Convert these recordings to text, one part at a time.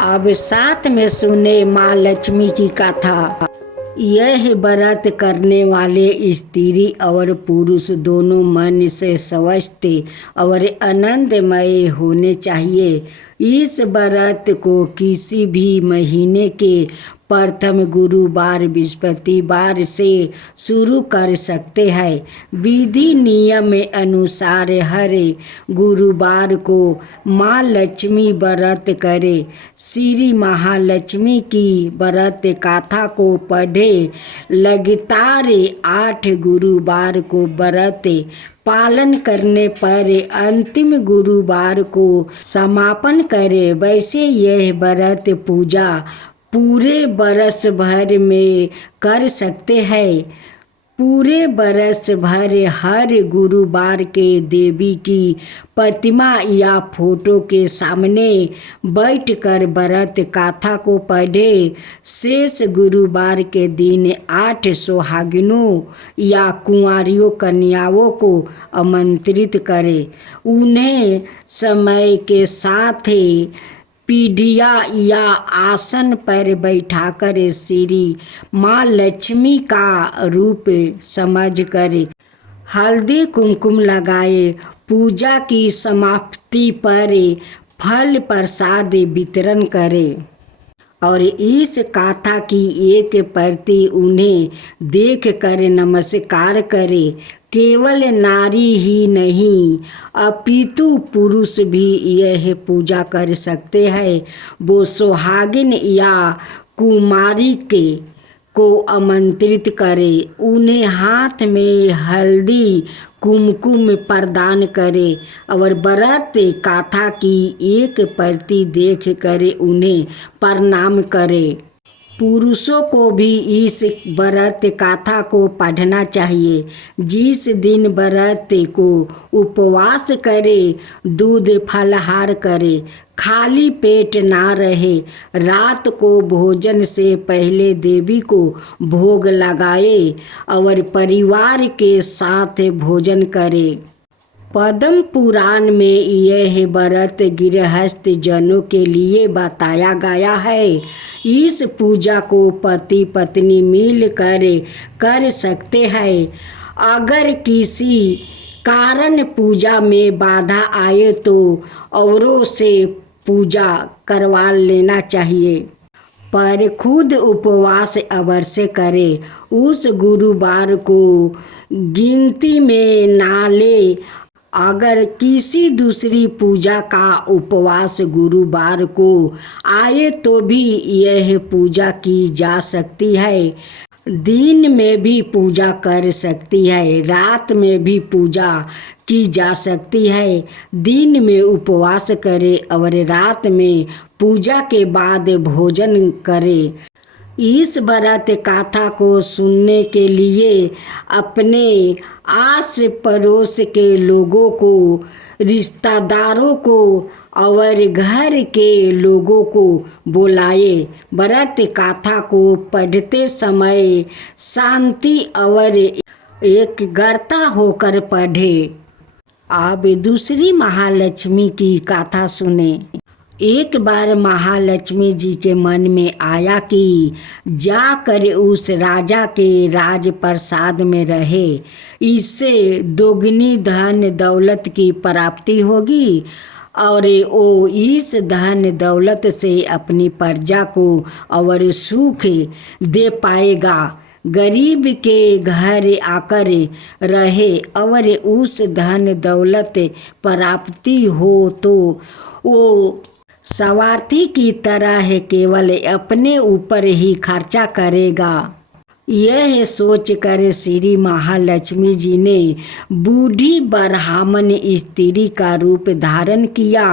अब साथ में सुने माँ लक्ष्मी की कथा। यह व्रत करने वाले स्त्री और पुरुष दोनों मन से स्वस्थ और आनंदमय होने चाहिए। इस व्रत को किसी भी महीने के प्रथम गुरुवार बृहस्पतिवार से शुरू कर सकते हैं। विधि नियम अनुसार हर गुरुवार को माँ लक्ष्मी व्रत करें। श्री महालक्ष्मी की व्रत कथा को पढ़े। लगातार 8 गुरुवार को व्रत पालन करने पर अंतिम गुरुवार को समापन करें। वैसे यह व्रत पूजा पूरे बरस भर में कर सकते हैं। पूरे बरस भर हर गुरुवार के देवी की प्रतिमा या फोटो के सामने बैठकर व्रत कथा को पढ़े। शेष गुरुवार के दिन 8 सुहागिनों या कुंवारियों कन्याओं को आमंत्रित करें। उन्हें समय के साथ पीढ़िया या आसन पर बैठाकर श्री माँ लक्ष्मी का रूप समझकर हल्दी कुमकुम लगाए। पूजा की समाप्ति पर फल प्रसाद वितरण करें और इस कथा की एक प्रति उन्हें देखकर नमस्कार करें। केवल नारी ही नहीं अपितु पुरुष भी यह पूजा कर सकते हैं। वो सुहागिन या कुमारी को आमंत्रित करें। उन्हें हाथ में हल्दी कुमकुम प्रदान करें और व्रत कथा की एक प्रति देख कर उन्हें प्रणाम करें। पुरुषों को भी इस व्रत कथा को पढ़ना चाहिए। जिस दिन व्रत को उपवास करे, दूध फलहार करे, खाली पेट ना रहे, रात को भोजन से पहले देवी को भोग लगाए और परिवार के साथ भोजन करे। पद्म पुराण में यह व्रत गृहस्थ जनों के लिए बताया गया है। इस पूजा को पति पत्नी मिलकर कर सकते हैं। अगर किसी कारण पूजा में बाधा आए तो औरों से पूजा करवा लेना चाहिए, पर खुद उपवास अवश्य करें। उस गुरुवार को गिनती में ना ले। अगर किसी दूसरी पूजा का उपवास गुरुवार को आए तो भी यह पूजा की जा सकती है। दिन में भी पूजा कर सकती है, रात में भी पूजा की जा सकती है। दिन में उपवास करे और रात में पूजा के बाद भोजन करे। इस व्रत कथा को सुनने के लिए अपने आस पड़ोस के लोगों को, रिश्तेदारों को और घर के लोगों को बुलाए। व्रत कथा को पढ़ते समय शांति और एकाग्रता होकर पढ़े। अब दूसरी महालक्ष्मी की कथा सुने। एक बार महालक्ष्मी जी के मन में आया कि जाकर उस राजा के राजप्रसाद में रहे, इससे दोगुनी धन दौलत की प्राप्ति होगी और वो इस धन दौलत से अपनी प्रजा को और सुख दे पाएगा। गरीब के घर आकर रहे और उस धन दौलत प्राप्ति हो तो वो स्वार्थी की तरह केवल अपने ऊपर ही खर्चा करेगा। यह सोचकर श्री महालक्ष्मी जी ने बूढ़ी ब्राह्मण स्त्री का रूप धारण किया।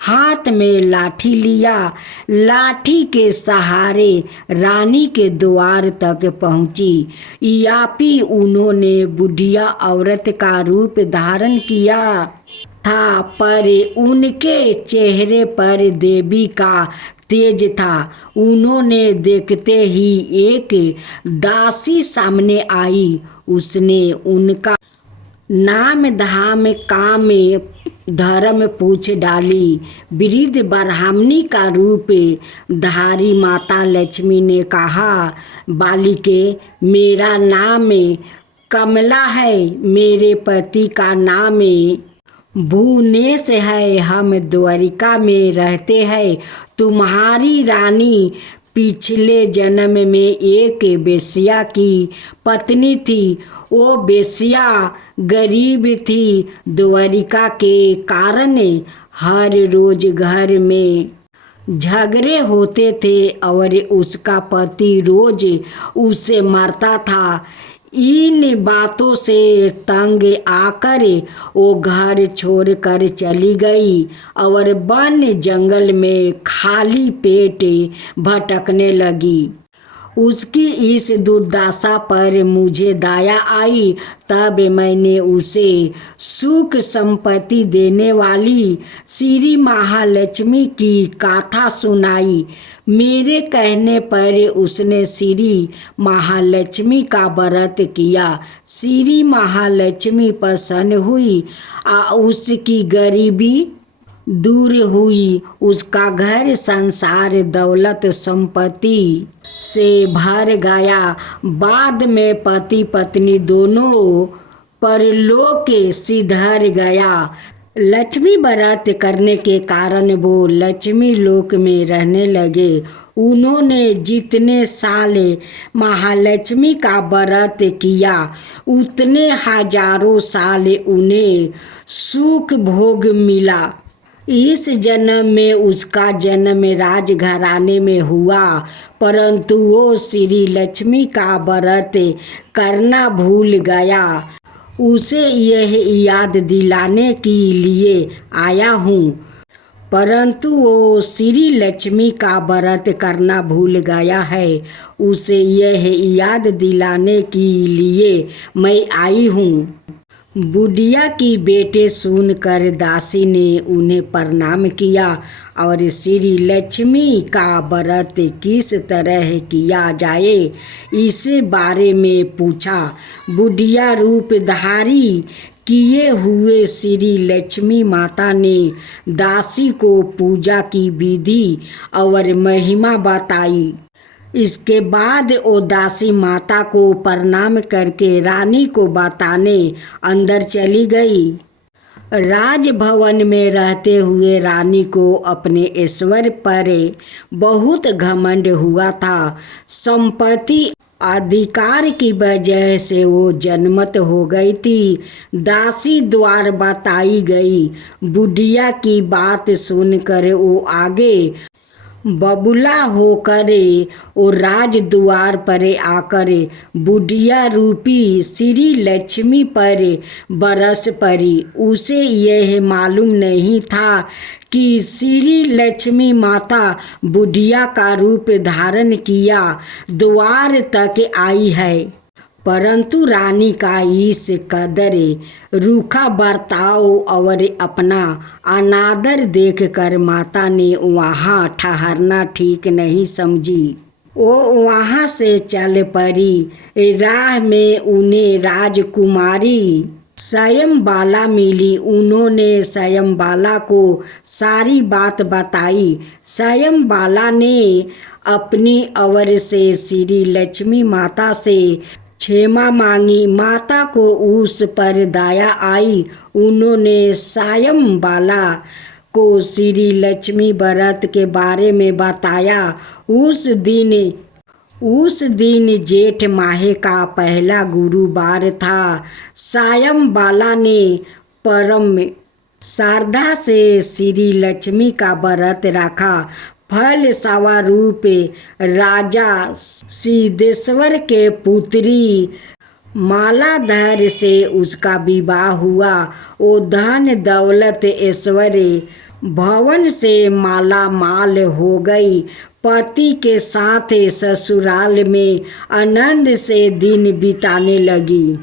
हाथ में लाठी लिया। लाठी के सहारे रानी के द्वार तक पहुंची। यापी उन्होंने बुढ़िया औरत का रूप धारण किया था, पर उनके चेहरे पर देवी का तेज था। उन्होंने देखते ही एक दासी सामने आई। उसने उनका नाम धाम काम धर्म पूछ डाली। वृद्ध ब्राह्मणी का रूप धारी माता लक्ष्मी ने कहा, बालिके, मेरा नाम कमला है, मेरे पति का नाम भुवनेश है, हम द्वारिका में रहते हैं। तुम्हारी रानी पिछले जन्म में एक वेश्या की पत्नी थी। वो वेश्या गरीब थी। द्वारिका के कारण हर रोज घर में झगड़े होते थे और उसका पति रोज उसे मारता था। इन बातों से तंग आकर वो घर छोड़कर चली गई और वन जंगल में खाली पेट भटकने लगी। उसकी इस दुर्दशा पर मुझे दया आई। तब मैंने उसे सुख संपत्ति देने वाली श्री महालक्ष्मी की गाथा सुनाई। मेरे कहने पर उसने श्री महालक्ष्मी का व्रत किया। श्री महालक्ष्मी प्रसन्न हुई। उसकी गरीबी दूर हुई। उसका घर संसार दौलत संपत्ति से भर गया। बाद में पति पत्नी दोनों परलोक सिधर गया। लक्ष्मी व्रत करने के कारण वो लक्ष्मी लोक में रहने लगे। उन्होंने जितने साल महालक्ष्मी का व्रत किया उतने हजारों साल उन्हें सुख भोग मिला। इस जन्म में उसका जन्म राजघराने में हुआ, परंतु वो श्री लक्ष्मी का व्रत करना भूल गया। उसे यह याद दिलाने के लिए आया हूँ। परंतु वो श्री लक्ष्मी का व्रत करना भूल गया है। उसे यह याद दिलाने के लिए मैं आई हूँ। बुढ़िया की बेटे सुनकर दासी ने उन्हें प्रणाम किया और श्री लक्ष्मी का व्रत किस तरह किया जाए इस बारे में पूछा। बुढ़िया रूपधारी किए हुए श्री लक्ष्मी माता ने दासी को पूजा की विधि और महिमा बताई। इसके बाद वो दासी माता को प्रणाम करके रानी को बताने अंदर चली गई। राजभवन में रहते हुए रानी को अपने ऐश्वर्य पर बहुत घमंड हुआ था। संपत्ति अधिकार की वजह से वो जन्मत हो गई थी। दासी द्वार बताई गई। बुढ़िया की बात सुनकर वो आगे बबूला होकर और राज द्वार पर आकर बुढ़िया रूपी श्री लक्ष्मी पर बरस पड़ी। उसे यह मालूम नहीं था कि श्री लक्ष्मी माता बुढ़िया का रूप धारण किया द्वार तक आई है। परंतु रानी का इस कदर रूखा बर्ताव और अपना अनादर देखकर माता ने वहाँ ठहरना ठीक नहीं समझी। वो वहाँ से चल पड़ी। राह में उन्हें राजकुमारी स्वयंबाला मिली। उन्होंने स्वयंबाला को सारी बात बताई। स्वयंबाला ने अपनी ओर से श्री लक्ष्मी माता से क्षमा मांगी। माता को उस पर दया आई। उन्होंने स्वयंबाला को श्री लक्ष्मी व्रत के बारे में बताया। उस दिन जेठ माह का पहला गुरुवार था। स्वयंबाला ने परम श्रद्धा से श्री लक्ष्मी का व्रत रखा। फल स्वरूप राजा सिद्धेश्वर के पुत्री मालाधर से उसका विवाह हुआ। वो धन दौलत ऐश्वर्य भवन से माला माल हो गई। पति के साथ ससुराल में आनंद से दिन बिताने लगी।